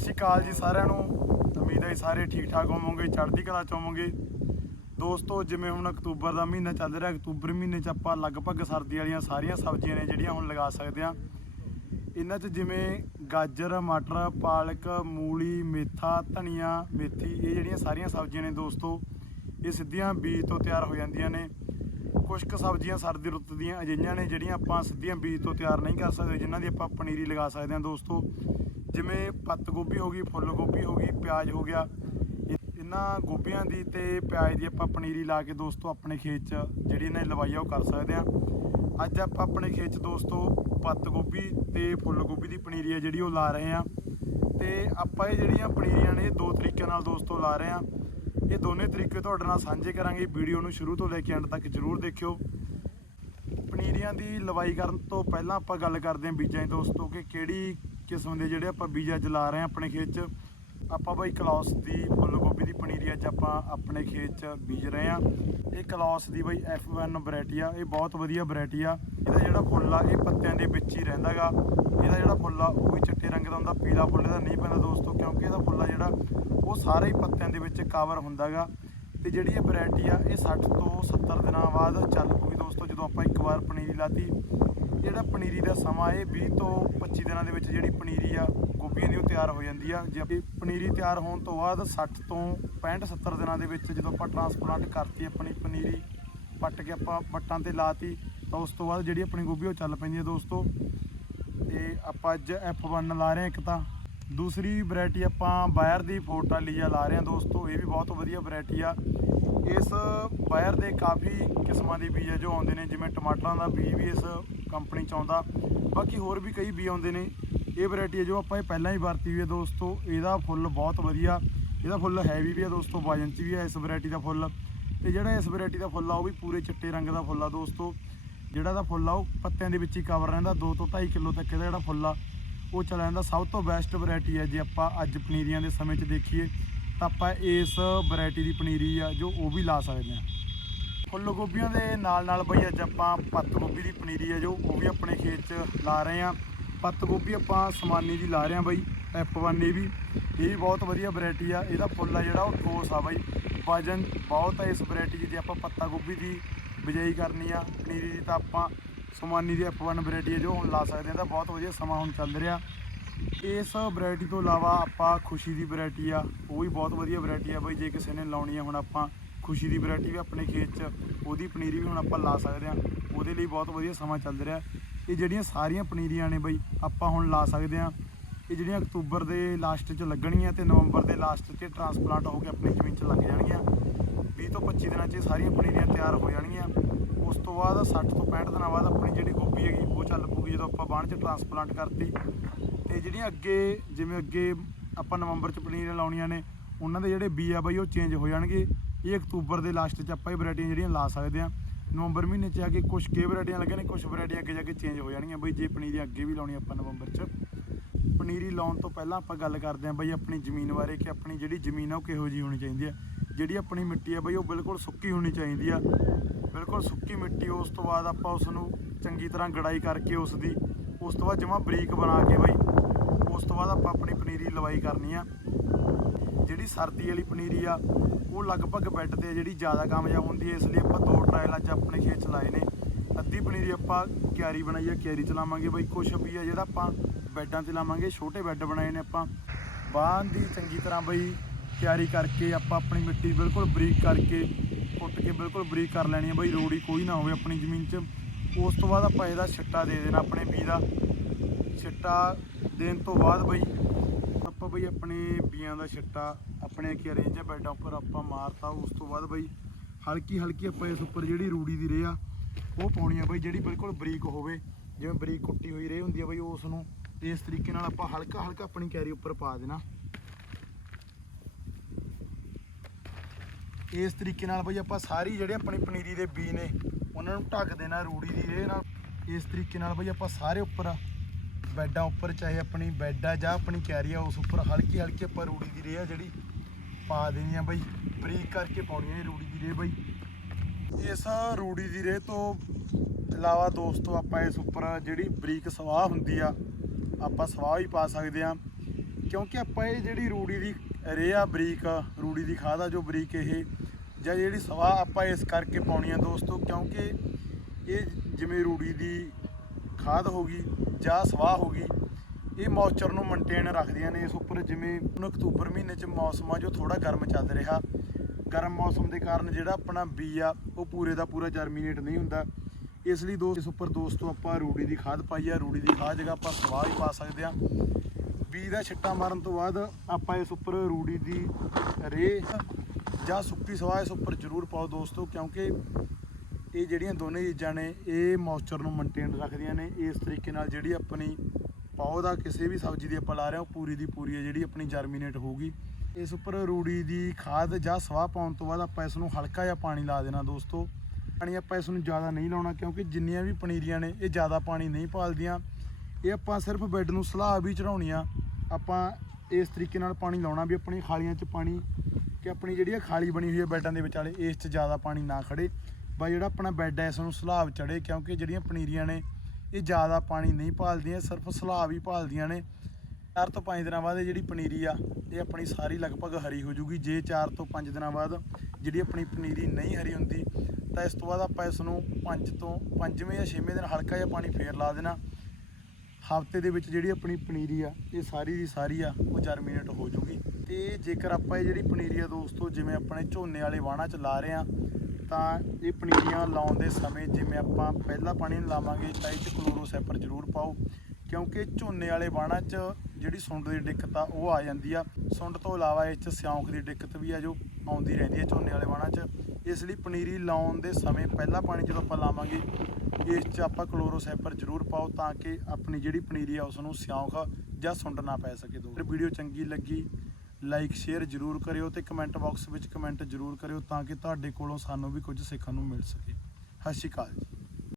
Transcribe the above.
ਸ਼੍ਰੀ ਅਕਾਲ ਜੀ ਸਾਰਿਆਂ ਨੂੰ। ਉਮੀਦ ਹੈ ਸਾਰੇ ਠੀਕ ਠਾਕ ਹੋਵੋਗੇ, ਚੜ੍ਹਦੀ ਕਲਾ ਚ ਹੋਵੋਗੇ। ਦੋਸਤੋ, ਜਿਵੇਂ ਹੁਣ ਅਕਤੂਬਰ ਦਾ ਮਹੀਨਾ ਚੱਲ ਰਿਹਾ, ਅਕਤੂਬਰ ਮਹੀਨੇ ਚ ਆਪਾਂ ਲਗਭਗ ਸਰਦੀ ਵਾਲੀਆਂ ਸਾਰੀਆਂ ਸਬਜ਼ੀਆਂ ਨੇ ਜਿਹੜੀਆਂ ਹੁਣ ਲਗਾ ਸਕਦੇ ਆ ਇਹਨਾਂ 'ਚ ਜਿਵੇਂ ਗਾਜਰ, ਮਟਰ, ਪਾਲਕ, ਮੂਲੀ, ਮੇਥਾ, ਧਨੀਆ, ਮੇਥੀ, ਇਹ ਜਿਹੜੀਆਂ ਸਾਰੀਆਂ ਸਬਜ਼ੀਆਂ ਨੇ ਦੋਸਤੋ, ਇਹ ਸਿੱਧੀਆਂ ਬੀਜ ਤੋਂ ਤਿਆਰ ਹੋ ਜਾਂਦੀਆਂ ਨੇ। ਕੁਝ ਕੁ ਸਬਜ਼ੀਆਂ ਸਰਦੀ ਰੁੱਤ ਦੀਆਂ ਅਜਿਹੀਆਂ ਨੇ ਜਿਹੜੀਆਂ ਆਪਾਂ ਸਿੱਧੀਆਂ ਬੀਜ ਤੋਂ ਤਿਆਰ ਨਹੀਂ ਕਰ ਸਕਦੇ, ਜਿਨ੍ਹਾਂ ਦੀ ਆਪਾਂ ਪਨੀਰੀ ਲਗਾ ਸਕਦੇ ਹਾਂ ਦੋਸਤੋ। ਜਿਵੇਂ ਪੱਤ ਗੋਭੀ ਹੋ ਗਈ, ਫੁੱਲ ਗੋਭੀ ਹੋ ਗਈ, ਪਿਆਜ਼ ਹੋ ਗਿਆ ਇਹਨਾਂ ਗੋਭੀਆਂ ਦੀ ਤੇ ਪਿਆਜ਼ ਦੀ ਆਪਾਂ ਪਨੀਰੀ ਲਾ ਕੇ ਦੋਸਤੋ ਆਪਣੇ ਖੇਤ 'ਚ ਜਿਹੜੀ ਇਹਨਾਂ ਲਵਾਈ ਆ ਉਹ ਕਰ ਸਕਦੇ ਹਾਂ ਅੱਜ ਆਪਾਂ ਆਪਣੇ ਖੇਤ 'ਚ ਦੋਸਤੋ ਪੱਤ ਗੋਭੀ ਤੇ ਫੁੱਲ ਗੋਭੀ ਦੀ ਪਨੀਰੀ ਆ ਜਿਹੜੀ ਉਹ ਲਾ ਰਹੇ ਹਾਂ ਤੇ ਆਪਾਂ ਇਹ ਜਿਹੜੀਆਂ ਪਨੀਰੀਆਂ ਨੇ ਇਹ ਦੋ ਤਰੀਕਿਆਂ ਨਾਲ ਦੋਸਤੋ ਲਾ ਰਹੇ ਹਾਂ ਇਹ ਦੋਨੇ ਤਰੀਕੇ ਤੁਹਾਡੇ ਨਾਲ ਸਾਂਝੇ ਕਰਾਂਗੇ, ਵੀਡੀਓ ਨੂੰ ਸ਼ੁਰੂ ਤੋਂ ਲੈ ਕੇ ਐਂਡ ਤੱਕ ਜਰੂਰ ਦੇਖਿਓ। ਪਨੀਰੀਆਂ ਦੀ ਲਵਾਈ ਕਰਨ ਤੋਂ ਪਹਿਲਾਂ ਆਪਾਂ ਗੱਲ ਕਰਦੇ ਹਾਂ ਬੀਜਾਂ ਦੀ ਦੋਸਤੋ ਕਿ ਕਿਹੜੀ ਕਿਸਮ ਦੇ ਜਿਹੜੇ ਆਪਾਂ ਬੀਜ ਅੱਜ ਲਾ ਰਹੇ ਹਾਂ ਆਪਣੇ ਖੇਤ 'ਚ, ਆਪਾਂ ਬਾਈ ਕਲੌਸ ਦੀ, ਫੁੱਲ ਗੋਭੀ ਦੀ ਪਨੀਰੀ ਅੱਜ ਆਪਾਂ ਆਪਣੇ ਖੇਤ 'ਚ ਬੀਜ ਰਹੇ ਹਾਂ। ਇਹ ਕਲੌਸ ਦੀ ਬਾਈ F1 ਵੈਰਾਈਟੀ ਆ, ਇਹ ਬਹੁਤ ਵਧੀਆ ਵੈਰਾਈਟੀ ਆ। ਇਹਦਾ ਜਿਹੜਾ ਫੁੱਲ ਆ, ਇਹ ਪੱਤਿਆਂ ਦੇ ਵਿੱਚ ਹੀ ਰਹਿੰਦਾਗਾ ਇਹਦਾ ਜਿਹੜਾ ਫੁੱਲ ਆ, ਉਹ ਵੀ ਚਿੱਟੇ ਰੰਗ ਦਾ ਹੁੰਦਾ, ਪੀਲਾ ਫੁੱਲ ਇਹਦਾ ਨਹੀਂ ਪੈਂਦਾ ਦੋਸਤੋ, ਕਿਉਂਕਿ ਇਹਦਾ ਫੁੱਲ ਆ ਜਿਹੜਾ, ਉਹ ਸਾਰੇ ਹੀ ਪੱਤਿਆਂ ਦੇ ਵਿੱਚ ਕਵਰ ਹੁੰਦਾਗਾ ਤੇ ਜਿਹੜੀ ਇਹ ਵੈਰਾਈਟੀ ਆ, ਇਹ 60 ਤੋਂ 70 ਦਿਨਾਂ ਬਾਅਦ ਚੱਲ ਪੂਗੀ ਦੋਸਤੋ, ਜਦੋਂ ਆਪਾਂ ਇੱਕ ਵਾਰ ਪਨੀਰੀ ਲਾਤੀ। ਜਿਹੜਾ ਪਨੀਰੀ ਦਾ ਸਮਾਂ ਇਹ 20 ਤੋਂ 25 ਦਿਨਾਂ ਦੇ ਵਿੱਚ ਜਿਹੜੀ ਪਨੀਰੀ ਆ, ਗੋਭੀਆਂ ਦੀ ਉਹ ਤਿਆਰ ਹੋ ਜਾਂਦੀ ਆ। ਜੇ ਪਨੀਰੀ ਤਿਆਰ ਹੋਣ ਤੋਂ ਬਾਅਦ 60 ਤੋਂ 65 70 ਦਿਨਾਂ ਦੇ ਵਿੱਚ ਜਦੋਂ ਆਪਾਂ ਟਰਾਂਸਪਲਾਂਟ ਕਰਤੀ ਆਪਣੀ ਪਨੀਰੀ, ਪੱਟ ਕੇ ਆਪਾਂ ਵੱਟਾਂ ਤੇ ਲਾਤੀ, ਤਾਂ ਉਸ ਤੋਂ ਬਾਅਦ ਜਿਹੜੀ ਆਪਣੀ ਗੋਭੀ ਉਹ ਚੱਲ ਪੈਂਦੀ ਹੈ ਦੋਸਤੋ। ਤੇ ਆਪਾਂ ਅੱਜ F1 ਲਾ ਰਹੇ ਹਾਂ ਇੱਕ ਤਾਂ। ਦੂਸਰੀ ਵੈਰਾਈਟੀ ਆਪਾਂ ਬਾਇਰ ਦੀ ਫੋਰਟਾਲੀਆ ਲਾ ਰਹੇ ਹਾਂ ਦੋਸਤੋ, ਇਹ ਵੀ ਬਹੁਤ ਵਧੀਆ ਵੈਰਾਈਟੀ ਆ। ਇਸ ਬਾਇਰ ਦੇ ਕਾਫੀ ਕਿਸਮਾਂ ਦੇ ਬੀਜ ਆ ਜੋ ਆਉਂਦੇ ਨੇ, ਜਿਵੇਂ ਟਮਾਟਰਾਂ ਦਾ ਬੀਜ ਵੀ ਇਸ ਕੰਪਨੀ ਚ ਆਉਂਦਾ। ਬਾਕੀ ਹੋਰ ਵੀ ਕਈ ਬੀਜ ਆਉਂਦੇ ਨੇ। ਇਹ ਵੈਰਾਈਟੀ ਹੈ ਜੋ ਆਪਾਂ ਇਹ ਪਹਿਲਾਂ ਹੀ ਵਰਤੀ ਹੋਈ ਹੈ ਦੋਸਤੋ। ਇਹਦਾ ਫੁੱਲ ਬਹੁਤ ਵਧੀਆ, ਇਹਦਾ ਫੁੱਲ ਹੈਵੀ ਵੀ ਆ ਦੋਸਤੋ, ਵਜਨ ਚ ਵੀ ਆ ਇਸ ਵੈਰਾਈਟੀ ਦਾ ਫੁੱਲ। ਤੇ ਜਿਹੜਾ ਇਸ ਵੈਰਾਈਟੀ ਦਾ ਫੁੱਲ ਆ, ਉਹ ਵੀ ਪੂਰੇ ਚਿੱਟੇ ਰੰਗ ਦਾ ਫੁੱਲ ਆ ਦੋਸਤੋ। ਜਿਹੜਾ ਦਾ ਫੁੱਲ ਆ, ਉਹ ਪੱਤਿਆਂ ਦੇ ਵਿੱਚ ਹੀ ਕਵਰ ਰਹਿੰਦਾ 2 ਤੋਂ 2.5 ਕਿਲੋ ਤੱਕ ਇਹਦਾ ਜਿਹੜਾ ਫੁੱਲ ਆ। ਉਹ ਚਲਾ ਜਾਂਦਾ ਸਭ ਤੋਂ ਬੈਸਟ ਵੈਰਾਈਟੀ ਹੈ ਜੇ ਆਪਾਂ ਅੱਜ ਪਨੀਰੀਆਂ ਦੇ ਸਮੇਂ 'ਚ ਦੇਖੀਏ, ਤਾਂ ਆਪਾਂ ਇਸ ਵੈਰਾਈਟੀ ਦੀ ਪਨੀਰੀ ਆ ਜੋ ਉਹ ਵੀ ਲਾ ਸਕਦੇ ਹਾਂ। ਫੁੱਲ ਗੋਭੀਆਂ ਦੇ ਨਾਲ ਨਾਲ ਬਈ ਅੱਜ ਆਪਾਂ ਪੱਤ ਗੋਭੀ ਦੀ ਪਨੀਰੀ ਆ ਜੋ ਉਹ ਵੀ ਆਪਣੇ ਖੇਤ 'ਚ ਲਾ ਰਹੇ ਹਾਂ। ਪੱਤ ਗੋਭੀ ਆਪਾਂ ਸਮਾਨੀ ਦੀ ਲਾ ਰਹੇ ਹਾਂ ਬਈ F1 ਇਹ ਵੀ। ਇਹ ਵੀ ਬਹੁਤ ਵਧੀਆ ਵੈਰਾਈਟੀ ਆ, ਇਹਦਾ ਫੁੱਲ ਆ ਜਿਹੜਾ ਉਹ ਠੋਸ ਆ ਬਈ। ਵਜਨ ਬਹੁਤ ਆ ਇਸ ਵੈਰਾਈਟੀ ਦੀ ਜੇ ਆਪਾਂ ਪੱਤਾ ਗੋਭੀ ਦੀ ਬਿਜਾਈ ਕਰਨੀ ਆ, ਪਨੀਰੀ ਦੀ ਤਾਂ ਆਪਾਂ ਸਮਾਨੀ ਦੀ F1 ਵੈਰਾਈਟੀ ਹੈ ਜੋ ਹੁਣ ਲਾ ਸਕਦੇ ਹਾਂ ਤਾਂ ਬਹੁਤ ਵਧੀਆ ਸਮਾਂ ਹੁਣ ਚੱਲ ਰਿਹਾ। ਇਸ ਵੈਰਾਈਟੀ ਤੋਂ ਇਲਾਵਾ ਆਪਾਂ ਖੁਸ਼ੀ ਦੀ ਵੈਰਾਈਟੀ ਆ, ਉਹ ਵੀ ਬਹੁਤ ਵਧੀਆ ਵੈਰਾਈਟੀ ਆ ਬਈ, ਜੇ ਕਿਸੇ ਨੇ ਲਾਉਣੀ ਆ ਹੁਣ ਆਪਾਂ ਖੁਸ਼ੀ ਦੀ ਵੈਰਾਈਟੀ ਵੀ ਆਪਣੇ ਖੇਤ 'ਚ, ਉਹਦੀ ਪਨੀਰੀ ਵੀ ਹੁਣ ਆਪਾਂ ਲਾ ਸਕਦੇ ਆ ਉਹਦੇ ਲਈ ਬਹੁਤ ਵਧੀਆ ਸਮਾਂ ਚੱਲ ਰਿਹਾ। ਇਹ ਜਿਹੜੀਆਂ ਸਾਰੀਆਂ ਪਨੀਰੀਆਂ ਨੇ ਬਈ, ਆਪਾਂ ਹੁਣ ਲਾ ਸਕਦੇ ਆ ਇਹ ਜਿਹੜੀਆਂ ਅਕਤੂਬਰ ਦੇ ਲਾਸਟ 'ਚ ਲੱਗਣਗੀਆਂ ਤੇ ਨਵੰਬਰ ਦੇ ਲਾਸਟ 'ਚ ਟਰਾਂਸਪਲਾਂਟ ਹੋ ਕੇ ਆਪਣੀ ਜ਼ਮੀਨ 'ਚ ਲੱਗ ਜਾਣਗੀਆਂ। 20 ਤੋਂ 25 ਦਿਨਾਂ 'ਚ ਇਹ ਸਾਰੀਆਂ ਪਨੀਰੀਆਂ ਤਿਆਰ ਹੋ ਜਾਣਗੀਆਂ। ਬਾਅਦ 60 ਤੋਂ 65 ਦਿਨਾਂ ਬਾਅਦ ਆਪਣੀ ਜਿਹੜੀ ਗੋਭੀ ਹੈਗੀ, ਉਹ ਚੱਲ ਪੂਗੀ ਜਦੋਂ ਆਪਾਂ ਬਾਣ 'ਚ ਟਰਾਂਸਪਲਾਂਟ ਕਰਤੀ। ਤੇ ਜਿਹੜੀਆਂ ਅੱਗੇ, ਜਿਵੇਂ ਅੱਗੇ ਆਪਾਂ ਨਵੰਬਰ 'ਚ ਪਨੀਰੀਆਂ ਲਾਉਣੀਆਂ ਨੇ, ਉਹਨਾਂ ਦੇ ਜਿਹੜੇ ਬੀ ਆ ਬਾਈ, ਉਹ ਚੇਂਜ ਹੋ ਜਾਣਗੇ। ਇਹ ਅਕਤੂਬਰ ਦੇ ਲਾਸਟ 'ਚ ਆਪਾਂ ਇਹ ਵੈਰਾਈਟੀਆਂ ਜਿਹੜੀਆਂ ਲਾ ਸਕਦੇ ਆ ਨਵੰਬਰ ਮਹੀਨੇ 'ਚ ਆ ਕੇ ਕੁਝ ਕੇ ਵੈਰਾਈਟੀਆਂ ਲੱਗੀਆਂ ਨੇ ਕੁਝ ਵੈਰਾਈਟੀਆਂ ਅੱਗੇ ਜਾ ਕੇ ਚੇਂਜ ਹੋ ਜਾਣਗੀਆਂ। ਬਈ ਜੇ ਪਨੀਰੀ ਅੱਗੇ ਵੀ ਲਾਉਣੀ ਆਪਾਂ ਨਵੰਬਰ 'ਚ। ਪਨੀਰੀ ਲਾਉਣ ਤੋਂ ਪਹਿਲਾਂ ਆਪਾਂ ਗੱਲ ਕਰਦੇ ਹਾਂ ਬਈ ਆਪਣੀ ਜ਼ਮੀਨ ਬਾਰੇ, ਕਿ ਆਪਣੀ ਜਿਹੜੀ ਜ਼ਮੀਨ ਆ, ਉਹ ਕਿਹੋ ਜਿਹੀ ਹੋਣੀ ਚਾਹੀਦੀ ਆ। ਜਿਹੜੀ ਆਪਣੀ ਮਿੱਟੀ ਆ ਬਈ ਉਹ ਬਿਲਕੁਲ ਸੁੱਕੀ ਹੋਣੀ ਚਾਹੀਦੀ ਆ। ਬਿਲਕੁਲ ਸੁੱਕੀ ਮਿੱਟੀ, ਉਸ ਤੋਂ ਬਾਅਦ ਆਪਾਂ ਉਸ ਨੂੰ ਚੰਗੀ ਤਰ੍ਹਾਂ ਗੜਾਈ ਕਰਕੇ ਉਸ ਦੀ ਉਸ ਤੋਂ ਬਾਅਦ ਜਮਾ ਬਰੀਕ ਬਣਾ ਕੇ ਬਈ, ਉਸ ਤੋਂ ਬਾਅਦ ਆਪਾਂ ਆਪਣੀ ਪਨੀਰੀ ਲਵਾਈ ਕਰਨੀ ਆ। ਜਿਹੜੀ ਸਰਦੀ ਵਾਲੀ ਪਨੀਰੀ ਆ, ਉਹ ਲਗਭਗ ਬੈੱਡ ਤੇ ਜਿਹੜੀ ਜ਼ਿਆਦਾ ਕਾਮਯਾਬ ਹੁੰਦੀ ਹੈ, ਇਸ ਲਈ ਆਪਾਂ ਦੋ ਟਰਾਇਲ ਅੱਜ ਆਪਣੇ ਖੇਤ ਚਲਾਏ ਨੇ। ਅੱਧੀ ਪਨੀਰੀ ਆਪਾਂ ਕਿਆਰੀ ਬਣਾਈ ਆ, ਕਿਆਰੀ ਚਲਾਵਾਂਗੇ ਬਈ ਕੁਛ ਵੀ ਆ ਜਿਹੜਾ ਆਪਾਂ ਬੈੱਡਾਂ ਤੇ ਲਾਵਾਂਗੇ, ਛੋਟੇ ਬੈੱਡ ਬਣਾਏ ਨੇ ਆਪਾਂ। ਬਾਹਨ ਦੀ ਚੰਗੀ ਤਰ੍ਹਾਂ ਬਈ ਤਿਆਰੀ ਕਰਕੇ ਆਪਾਂ ਆਪਣੀ ਮਿੱਟੀ ਬਿਲਕੁਲ ਬਰੀਕ ਕਰਕੇ ਕੁੱਟ ਕੇ ਬਿਲਕੁਲ ਬਰੀਕ ਕਰ ਲੈਣੀ ਹੈ। ਬਈ ਰੋੜੀ ਕੋਈ ਨਾ ਹੋਵੇ ਆਪਣੀ ਜ਼ਮੀਨ 'ਚ। ਉਸ ਤੋਂ ਬਾਅਦ ਆਪਾਂ ਇਹਦਾ ਛਿੱਟਾ ਦੇ ਦੇਣਾ ਆਪਣੇ ਬੀ ਦਾ। ਛਿੱਟਾ ਦੇਣ ਤੋਂ ਬਾਅਦ ਬਈ ਆਪਾਂ ਬਈ ਆਪਣੇ ਬੀਆਂ ਦਾ ਛਿੱਟਾ, ਆਪਣੇ ਕਿਆਰੇ ਜਾਂ ਬੈਡਾਂ ਉੱਪਰ ਆਪਾਂ ਮਾਰਤਾ। ਉਸ ਤੋਂ ਬਾਅਦ ਬਈ ਹਲਕੀ ਹਲਕੀ ਆਪਾਂ ਇਸ ਉੱਪਰ ਜਿਹੜੀ ਰੂੜੀ ਦੀ ਰੇਹ ਆ, ਉਹ ਪਾਉਣੀ ਆ ਬਈ ਜਿਹੜੀ ਬਿਲਕੁਲ ਬਰੀਕ ਹੋਵੇ। ਜਿਵੇਂ ਬਰੀਕ ਕੁੱਟੀ ਹੋਈ ਰੇਹ ਹੁੰਦੀ ਆ ਬਈ ਉਸ ਨੂੰ। ਇਸ ਤਰੀਕੇ ਨਾਲ ਆਪਾਂ ਹਲਕਾ ਹਲਕਾ ਆਪਣੀ ਕਿਆਰੀ ਉੱਪਰ ਪਾ ਦੇਣਾ। ਇਸ ਤਰੀਕੇ ਨਾਲ ਬਈ ਆਪਾਂ ਸਾਰੀ ਜਿਹੜੇ ਆਪਣੀ ਪਨੀਰੀ ਦੇ ਬੀ ਨੇ, ਉਹਨਾਂ ਨੂੰ ਢੱਕ ਦੇਣਾ ਰੂੜੀ ਦੀ ਰੇਹ ਨਾਲ। ਇਸ ਤਰੀਕੇ ਨਾਲ ਬਈ ਆਪਾਂ ਸਾਰੇ ਉੱਪਰ, ਬੈੱਡਾਂ ਉੱਪਰ, ਚਾਹੇ ਆਪਣੀ ਬੈੱਡ ਆ ਜਾਂ ਆਪਣੀ ਕੈਰੀ ਆ, ਉਸ ਉੱਪਰ ਹਲਕੀ ਹਲਕੀ ਆਪਾਂ ਰੂੜੀ ਦੀ ਰੇਹ ਆ ਜਿਹੜੀ ਪਾ ਦੇਣੀ ਆ ਬਈ, ਬਰੀਕ ਕਰਕੇ ਪਾਉਣੀ ਆ ਇਹ ਰੂੜੀ ਦੀ ਰੇਹ ਬਈ। ਇਸ ਰੂੜੀ ਦੀ ਰੇਹ ਤੋਂ ਇਲਾਵਾ ਦੋਸਤੋ ਆਪਾਂ ਇਸ ਉੱਪਰ ਜਿਹੜੀ ਬਰੀਕ ਸਵਾਹ ਹੁੰਦੀ ਆ, ਆਪਾਂ ਸਵਾਹ ਵੀ ਪਾ ਸਕਦੇ ਆ। ਕਿਉਂਕਿ ਆਪਾਂ ਇਹ ਜਿਹੜੀ ਰੂੜੀ ਦੀ ਰੇ ਆ ਬਰੀਕ, ਰੂੜੀ ਦੀ ਖਾਦ ਆ ਜੋ ਬਰੀਕ ਇਹ, ਜਾਂ ਜਿਹੜੀ ਸਵਾਹ ਆਪਾਂ ਇਸ ਕਰਕੇ ਪਾਉਣੀ ਆ ਦੋਸਤੋ, ਕਿਉਂਕਿ ਇਹ ਜਿਵੇਂ ਰੂੜੀ ਦੀ ਖਾਦ ਹੋ ਗਈ, ਜਾਂ ਸਵਾਹ ਹੋ ਗਈ, ਇਹ ਮੌਇਸਚਰ ਨੂੰ ਮੇਨਟੇਨ ਰੱਖਦੀਆਂ ਨੇ ਇਸ ਉੱਪਰ, ਜਿਵੇਂ ਹੁਣ ਅਕਤੂਬਰ ਮਹੀਨੇ ਚ ਮੌਸਮ ਆ ਜੋ ਥੋੜਾ ਗਰਮ ਚੱਲ ਰਿਹਾ। ਗਰਮ ਮੌਸਮ ਦੇ ਕਾਰਨ ਜਿਹੜਾ ਆਪਣਾ ਬੀ ਆ, ਉਹ ਪੂਰੇ ਦਾ ਪੂਰਾ ਜਰਮੀਨੇਟ ਨਹੀਂ ਹੁੰਦਾ। ਇਸ ਲਈ ਦੋਸਤ, ਇਸ ਉੱਪਰ ਦੋਸਤੋ ਆਪਾਂ ਰੂੜੀ ਦੀ ਖਾਦ ਪਾਈ ਆ, ਰੂੜੀ ਦੀ ਖਾਦ ਜਗ੍ਹਾ ਆਪਾਂ ਸਵਾਹ ਹੀ ਪਾ ਸਕਦੇ ਆ। ਬੀ ਦਾ ਛਿੱਟਾ ਮਾਰਨ ਤੋਂ ਬਾਅਦ ਆਪਾਂ ਇਸ ਉੱਪਰ ਰੂੜੀ ਦੀ ਰੇ ਜਾਂ ਸੁੱਕੀ ਸਵਾਹ ਇਸ ਉੱਪਰ ਜ਼ਰੂਰ ਪਾਓ ਦੋਸਤੋ, ਕਿਉਂਕਿ ਇਹ ਜਿਹੜੀਆਂ ਦੋਨੇ ਚੀਜ਼ਾਂ ਨੇ, ਇਹ ਮੌਇਸਚਰ ਨੂੰ ਮੇਨਟੇਨ ਰੱਖਦੀਆਂ ਨੇ। ਇਸ ਤਰੀਕੇ ਨਾਲ ਜਿਹੜੀ ਆਪਣੀ ਪੌਦਾ ਕਿਸੇ ਵੀ ਸਬਜ਼ੀ ਦੀ ਆਪਾਂ ਲਾ ਰਹੇ ਹਾਂ, ਉਹ ਪੂਰੀ ਦੀ ਪੂਰੀ ਹੈ, ਜਿਹੜੀ ਆਪਣੀ ਜਰਮੀਨੇਟ ਹੋਊਗੀ। ਇਸ ਉੱਪਰ ਰੂੜੀ ਦੀ ਖਾਦ ਜਾਂ ਸਵਾਹ ਪਾਉਣ ਤੋਂ ਬਾਅਦ ਆਪਾਂ ਇਸ ਨੂੰ ਹਲਕਾ ਜਿਹਾ ਪਾਣੀ ਲਾ ਦੇਣਾ ਦੋਸਤੋ। ਪਾਣੀ ਆਪਾਂ ਇਸ ਨੂੰ ਜ਼ਿਆਦਾ ਨਹੀਂ ਲਾਉਣਾ, ਕਿਉਂਕਿ ਜਿੰਨੀਆਂ ਵੀ ਪਨੀਰੀਆਂ ਨੇ, ਇਹ ਜ਼ਿਆਦਾ ਪਾਣੀ ਨਹੀਂ ਪਾਲਦੀਆਂ। ਇਹ ਆਪਾਂ ਸਿਰਫ ਬੈੱਡ ਨੂੰ ਸਲਾਹ ਵੀ ਚੜਾਉਣੀ ਆ ਆਪਾਂ ਇਸ ਤਰੀਕੇ ਨਾਲ ਪਾਣੀ ਲਾਉਣਾ ਵੀ ਆਪਣੀ ਖਾਲੀਆਂ 'ਚ ਪਾਣੀ ਕਿ ਆਪਣੀ ਜਿਹੜੀ ਇਹ ਖਾਲੀ ਬਣੀ ਹੋਈ ਹੈ ਬੈੱਡਾਂ ਦੇ ਵਿਚਾਲੇ, ਇਸ 'ਚ ਜ਼ਿਆਦਾ ਪਾਣੀ ਨਾ ਖੜੇ। ਬਾ ਜਿਹੜਾ ਆਪਣਾ ਬੈੱਡ ਹੈ, ਇਸ ਨੂੰ ਸਲਾਬ ਚੜੇ ਕਿਉਂਕਿ ਜਿਹੜੀਆਂ ਪਨੀਰੀਆਂ ਨੇ, ਇਹ ਜ਼ਿਆਦਾ ਪਾਣੀ ਨਹੀਂ ਭਾਲਦੀਆਂ, ਸਿਰਫ ਸਲਾਬ ਹੀ ਭਾਲਦੀਆਂ ਨੇ। 4 ਤੋਂ 5 ਦਿਨਾਂ ਬਾਅਦ ਇਹ ਜਿਹੜੀ ਪਨੀਰੀ ਆ, ਇਹ ਆਪਣੀ ਸਾਰੀ ਲਗਭਗ ਹਰੀ ਹੋ ਜੂਗੀ। ਜੇ 4 ਤੋਂ 5 ਦਿਨਾਂ ਬਾਅਦ ਜਿਹੜੀ ਆਪਣੀ ਪਨੀਰੀ ਨਹੀਂ ਹਰੀ ਹੁੰਦੀ, ਤਾਂ ਇਸ ਤੋਂ ਬਾਅਦ ਆਪਾਂ ਇਸ ਨੂੰ 5 ਤੋਂ 5ਵੇਂ ਜਾਂ 6ਵੇਂ ਦਿਨ ਹਲਕਾ ਜਿਹਾ ਪਾਣੀ ਫੇਰ ਲਾ ਦੇਣਾ। ਹਫ਼ਤੇ ਦੇ ਵਿੱਚ ਜਿਹੜੀ ਆਪਣੀ ਪਨੀਰੀ ਆ, ਇਹ ਸਾਰੀ ਦੀ ਸਾਰੀ ਆ, ਉਹ ਜਰਮੀਨੇਟ ਹੋ ਜੂਗੀ ਤੇ ਜੇਕਰ ਆਪਾਂ ਇਹ ਜਿਹੜੀ ਪਨੀਰੀ ਆ ਦੋਸਤੋ, ਜਿਵੇਂ ਆਪਣੇ ਝੋਨੇ ਵਾਲੇ ਵਾਹਣਾ ਚ ਲਾ ਰਹੇ ਆ, ਤਾਂ ਇਹ ਪਨੀਰੀਆਂ ਲਾਉਣ ਦੇ ਸਮੇਂ ਜਿਵੇਂ ਆਪਾਂ ਪਹਿਲਾ ਪਾਣੀ ਨੂੰ ਲਾਵਾਂਗੇ, ਤਾਂ ਇਹ ਚ ਕਲੋਰੋਸੈਪਰ ਜ਼ਰੂਰ ਪਾਓ। ਕਿਉਂਕਿ ਝੋਨੇ ਵਾਲੇ ਵਾਹਣਾ ਚ ਜਿਹੜੀ ਸੁੰਡ ਦੀ ਦਿੱਕਤ ਆ, ਉਹ ਆ ਜਾਂਦੀ ਆ। ਸੁੰਡ ਤੋਂ ਇਲਾਵਾ ਇਹ ਚ ਸਿਉਂਕ ਦੀ ਦਿੱਕਤ ਵੀ ਆ ਜੋ ਆਉਂਦੀ ਰਹਿੰਦੀ ਹੈ ਝੋਨੇ ਵਾਲੇ ਵਾਹਣਾ ਚ। ਇਸ ਲਈ ਪਨੀਰੀ ਲਾਉਣ ਦੇ ਸਮੇਂ ਪਹਿਲਾ ਪਾਣੀ ਜਦੋਂ ਆਪਾਂ ਲਾਵਾਂਗੇ ਇਸ 'ਚ ਆਪਾਂ ਕਲੋਰੋਸਾਈਪਰ ਜ਼ਰੂਰ ਪਾਓ ਤਾਂ ਕਿ ਆਪਣੀ ਜਿਹੜੀ ਪਨੀਰੀ ਆ ਉਸ ਨੂੰ ਸਿਉਂਕ ਜਾਂ ਸੁੰਡ ਨਾ ਪੈ ਸਕੇ ਦੋ ਵੀਡੀਓ ਚੰਗੀ ਲੱਗੀ ਲਾਈਕ ਸ਼ੇਅਰ ਜ਼ਰੂਰ ਕਰਿਓ ਤੇ ਕਮੈਂਟ ਬਾਕਸ ਵਿੱਚ ਕਮੈਂਟ ਜ਼ਰੂਰ ਕਰਿਓ ਤਾਂ ਕਿ ਤੁਹਾਡੇ ਕੋਲੋਂ ਸਾਨੂੰ ਵੀ ਕੁਝ ਸਿੱਖਣ ਨੂੰ ਮਿਲ ਸਕੇ। ਸਤਿ ਸ਼੍ਰੀ ਅਕਾਲ ਜੀ।